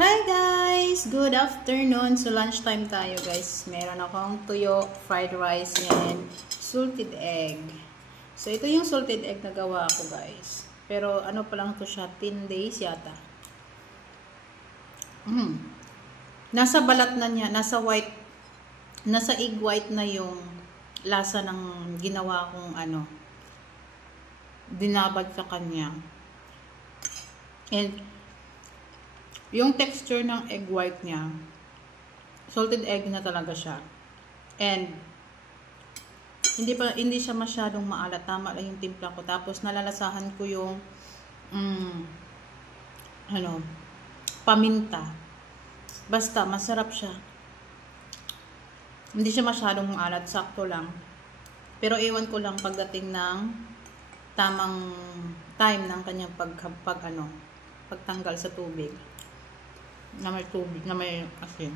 Hi guys! Good afternoon. So lunchtime tayo guys. Meron akong tuyo, fried rice, and salted egg. So ito yung salted egg na gawa ko guys. Pero ano pa lang to siya, 10 days yata. Nasa balat na niya, nasa egg white na yung lasa ng ginawa kong dinabad sa kanya. And yung texture ng egg white niya, salted egg na talaga siya. And hindi siya masyadong maalat, tama lang yung timpla ko. Tapos nalalasahan ko yung paminta. Basta masarap siya. Hindi siya masyadong maalat, sakto lang. Pero ewan ko lang pagdating ng tamang time ng kanyang pagtanggal sa tubig. Na may tubig, na may asin.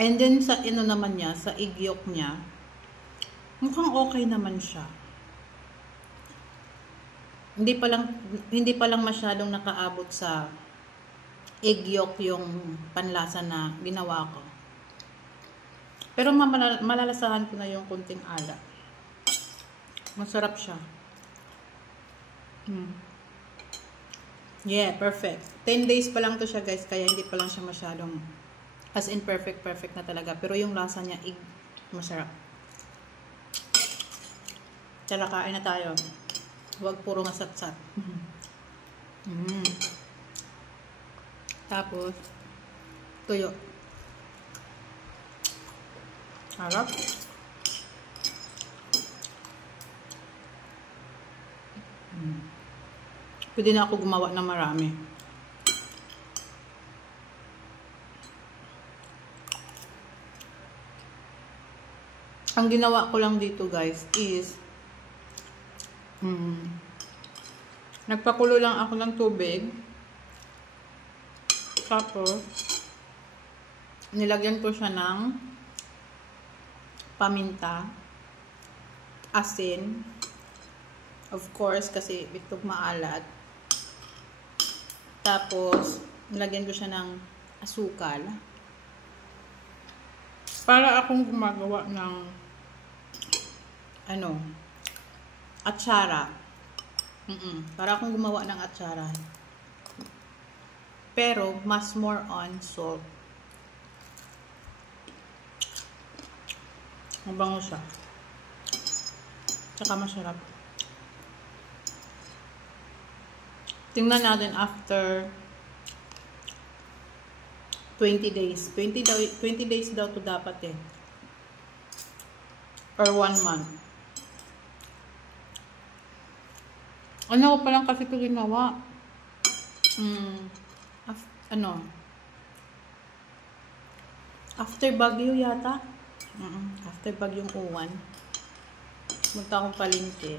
And then sa naman niya, sa egg yolk niya, mukhang okay naman siya. Hindi pa lang masyadong nakaabot sa egg yolk yung panlasa na ginawa ko. Pero malalasahan ko na yung kunting alat. Masarap siya. Yeah, perfect. 10 days pa lang to siya guys, kaya hindi pa lang siya masyadong as in perfect na talaga. Pero yung lasa niya, masarap. Tara, kain na tayo. Huwag puro masat-sat. Tapos, tuyo. Harap. Pwede na ako gumawa ng marami. Ang ginawa ko lang dito guys is nagpakulo lang ako ng tubig. Tapos nilagyan ko siya ng paminta, asin, of course kasi ito maalat. Tapos, nilagyan ko siya ng asukal. Para akong gumagawa ng atsara. Para akong gumawa ng atsara. Pero, mas more on salt. Mabango siya. Tsaka masarap. Tingnan natin after 20 days. 20 days daw to dapat eh. Or 1 month. Ano ko pa lang kasi ito ginawa? After Bagyo yata. After Bagyong Uwan. Punta akong palengke.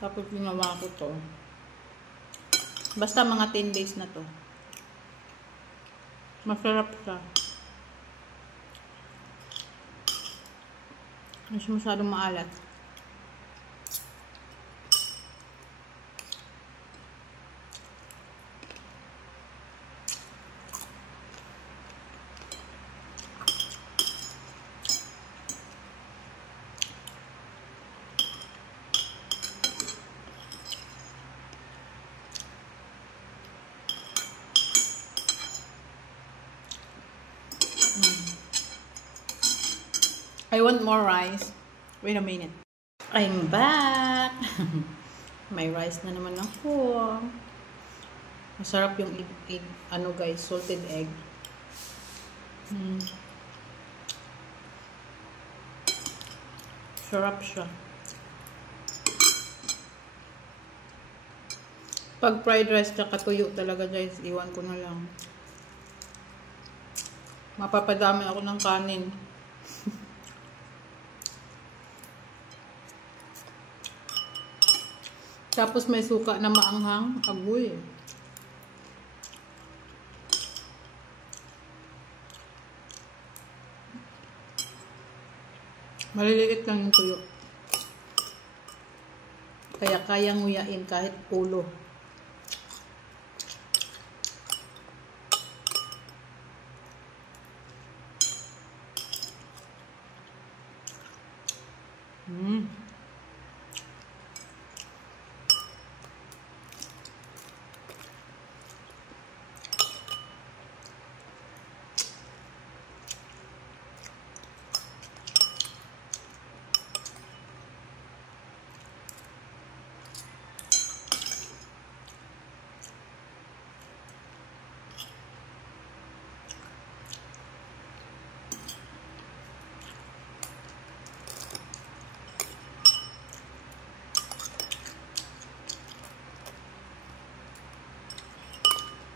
Tapos ginawa ko to. Basta mga 10 days na to. Masarap siya. Hindi siya masyadong maalat. I want more rice. Wait a minute. I'm back. May rice na naman ako. Masarap yung egg guys, salted egg. Sarap siya. Pag fried rice tsaka tuyo talaga guys, iwan ko na lang. Mapapadami ako ng kanin. Tapos may suka na maanghang, agoy. Maliliit lang yung tuyo. Kaya kayang nguyain kahit ulo.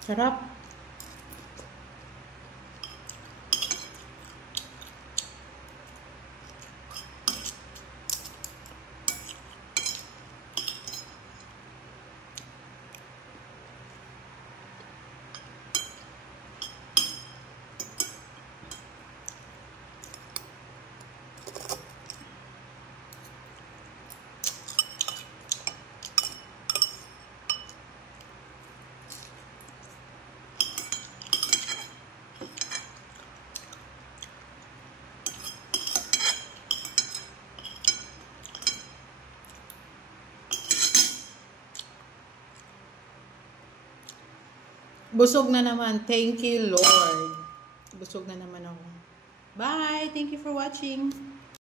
Sarap. Busog na naman. Thank you, Lord. Busog na naman ako. Bye! Thank you for watching.